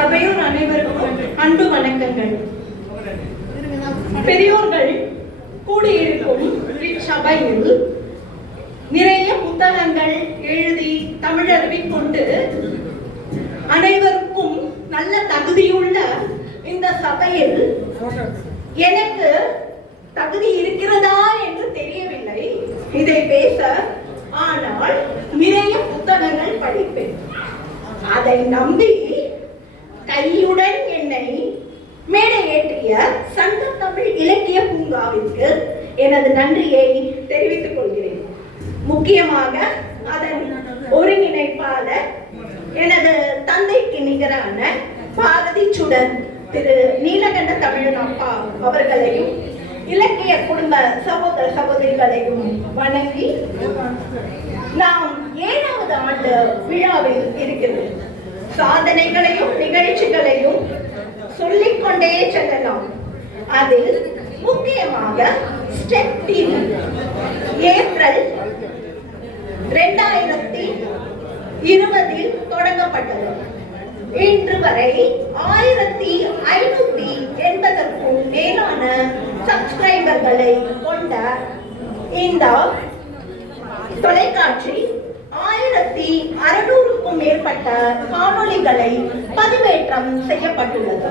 சபையோர் அனைவருக்கும் அன்பு வணக்கங்கள். பெரியோர்கள் கூடியிருக்கும் இச்சபையில் நிறைய புத்தகங்கள் எழுதி தமிழறிவிக் கொண்டு அனைவருக்கும் நல்ல தகுதியுள்ள இந்த சபையில் எனக்கு தகுதி இருக்கிறதா என்று தெரியவில்லை. இதை பேச ஆனால் நிறைய புத்தகங்கள் படிப்பேன். அதை நம்பி கையுடன் என்னை மேடை ஏற்றிய சங்க தமிழ் இலக்கிய பூங்காவிற்கு எனது நன்றியை தெரிவித்துக் கொள்கிறேன். முக்கியமாக அதன் ஒருங்கிணைப்பாளர் எனது தந்தைக்கு நிகரான பாரதி சுடர் திரு நீலகண்ட தமிழன் அப்பா அவர்களையும் இலக்கிய குடும்ப சகோதர சகோதரிகளையும் வணங்கி நாம் ஏழாவது ஆண்டு விழாவில் இருக்கிறது சாதனைகளையும் நிகழ்ச்சிகளையும் சொல்லிக்கொண்டே செல்லலாம். அதில் முக்கியமாக ஸ்டெப் டிவி ஏப்ரல் ரெண்டாயிரத்தி இருபதில் தொடங்கப்பட்டது. இன்று வரை ஆயிரத்தி ஐநூத்தி எண்பதற்கும் மேலான சப்ஸ்கிரைபர்களை கொண்ட இந்த தொலைக்காட்சி ஆயிரத்தி அறுநூறுக்கும் மேற்பட்ட காணொளிகளை பதிவேற்றம் செய்யப்பட்டுள்ளது.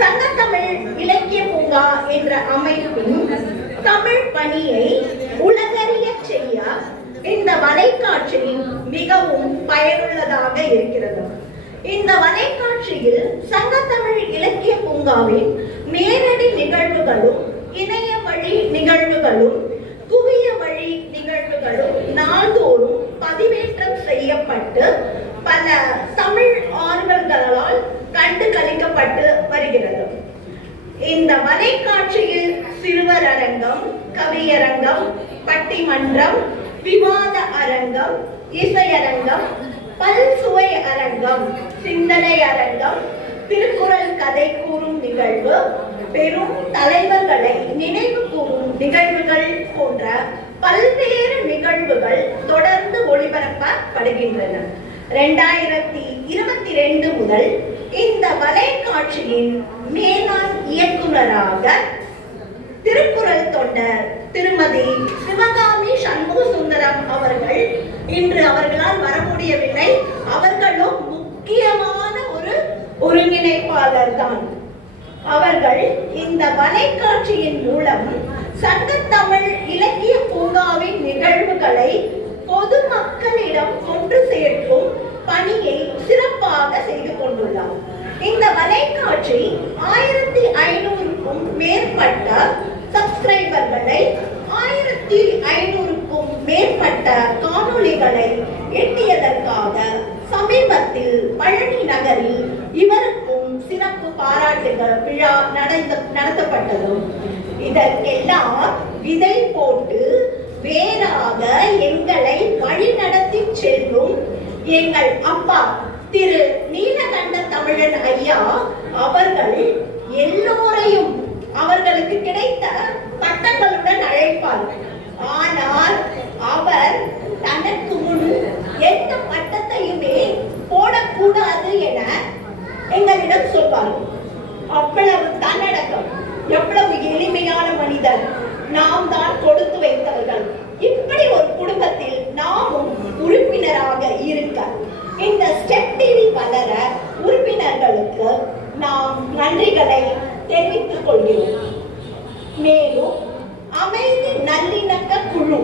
சங்கத்தமிழ் இலக்கிய பூங்கா என்ற அமைப்பின் தமிழ் பணியை உலகறிய செய்ய இந்த வலைக்காட்சி மிகவும் பயனுள்ளதாக இருக்கிறது. இந்த வலைக்காட்சியில் சங்கத்தமிழ் இலக்கிய பூங்காவின் நேரடி நிகழ்வுகளும் இணைய வழி நிகழ்வுகளும் குவிய வழி நிகழ்வுகளும் நாள்தோறும் பதிவேற்றம் செய்யப்பட்டு பல தமிழ் ஆர்வலர்களால் கண்டு கழிக்கப்பட்டு வருகிறது. இந்த வலைக்காட்சியில் சிறுவர் அரங்கம் கவியரங்கம் பட்டிமன்றம் விவாத அரங்கம் இசையரங்கம் பல்சுவை அரங்கம் சிந்தனை அரங்கம் திருக்குறள் கதை கூறும் நிகழ்வு பெரும் தலைவர்களை நினைவு கூறும் நிகழ்வுகள் போன்ற பல்வேறு நிகழ்வுகள் தொடர்ந்து ஒளிபரப்பப்படுகின்றன. ரெண்டாயிரத்தி இருபத்தி ரெண்டு முதல் இந்த வலைக்காட்சியின் மேலாண் இயக்குநராக திருக்குறள் தொண்டர் திருமதி சிவகாமி சண்முக சுந்தரம் அவர்கள் இன்று அவர்களால் வர முடியவில்லை அவர்களும் முக்கியமான ஒரு ஒருங்கிணைப்பாளர் தான் அவர்கள் இந்த வலைக்காட்சியின் மூலம் சங்கத்தமிழ் இலக்கிய பூங்காவின் நிகழ்வுகளை பொதுமக்களிடம் கொண்டு சேர்க்கும் பணியை சிறப்பாக செய்து கொண்டுள்ளார். இந்த வலைக்காட்சி ஆயிரத்தி ஐநூறுக்கும் மேற்பட்ட சப்ஸ்கிரைபர்களை ஆயிரத்தி ஐநூறுக்கும் மேற்பட்ட காணொளிகளை எட்டியதற்காக சமீபத்தில் பழனி நகரில் இவருக்கும் சிறப்பு பாராட்டுகள் விழா நடந்த நடத்தப்பட்டதும். இதற்கெல்லாம் விதை போட்டு வேறாக எங்களை வழி நடத்தி செல்லும் எங்கள் அப்பா திரு நீலகண்ட தமிழன் ஐயா அவர்கள் எல்லோரையும் அவர்களுக்கு கிடைத்த பட்டங்களுடன் அழைப்பார். ஆனால் அவர் தனக்கு முன் எந்த பட்டத்தையுமே போடக்கூடாது என எங்களிடம் சொல்வார்கள் அவ்வளவு தன்னடக்கம் எவ்வளவு எளிமையான மனிதர் நாம் தான் கொடுத்து வைத்தவர்கள். இப்படி ஒரு குடும்பத்தில் நாமும் உறுப்பினராக இருக்க இந்த ஸ்டெப் டிவி வளர உறுப்பினர்களுக்கு நாம் நன்றிகளை தெரிவித்துக் கொள்கிறோம். மேலும் அமைதி நல்லிணக்க குழு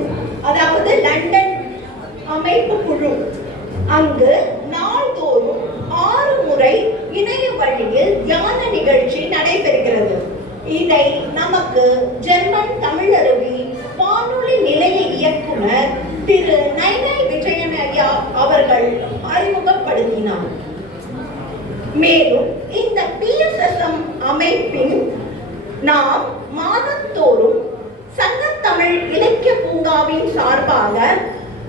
அதாவது லண்டன் அமைப்பு குழு அங்கு நாள்தோறும் ஆறு பள்ளியில் தியான நிகழ்ச்சி நடைபெறுகிறது. இதை நமக்கு ஜெர்மன் தமிழருவி வானொலி நிலைய இயக்குனர் திரு நைனை விஜயன் ஐயா அவர்கள் அறிமுகப்படுத்தினார். மேலும் இந்த பிஎஸ்எஸ்எம் அமைப்பின் நாம் மாதந்தோறும் சங்கத்தமிழ் இலக்கிய பூங்காவின் சார்பாக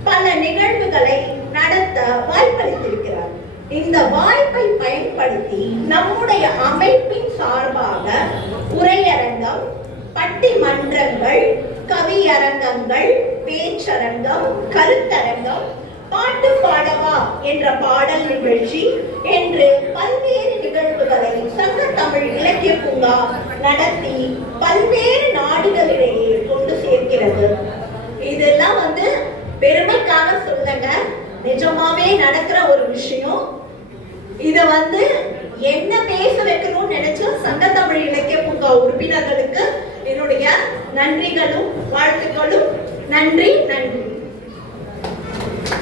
பல நிகழ்வுகளை நடத்த வாய்ப்பளித்திருக்கிறார். இந்த வாய்ப்பை பயன்படுத்தி நம்முடைய அமைப்பின் சார்பாக உரையரங்கம் பட்டிமன்றங்கள் கவியரங்கங்கள் பேச்சரங்கம் கருத்தரங்கம் பாட்டு பாடவா என்ற பாடல் நிகழ்ச்சி என்று பல்வேறு நிகழ்வுகளை சங்க தமிழ் இலக்கிய பூங்கா நடத்தி பல்வேறு நாடு என்ன பேச வைக்கணும்னு நினச்சோம் சங்க தமிழ் இலக்கிய பூங்கா உறுப்பினர்களுக்கு என்னுடைய நன்றிகளும் வாழ்த்துக்களும். நன்றி நன்றி.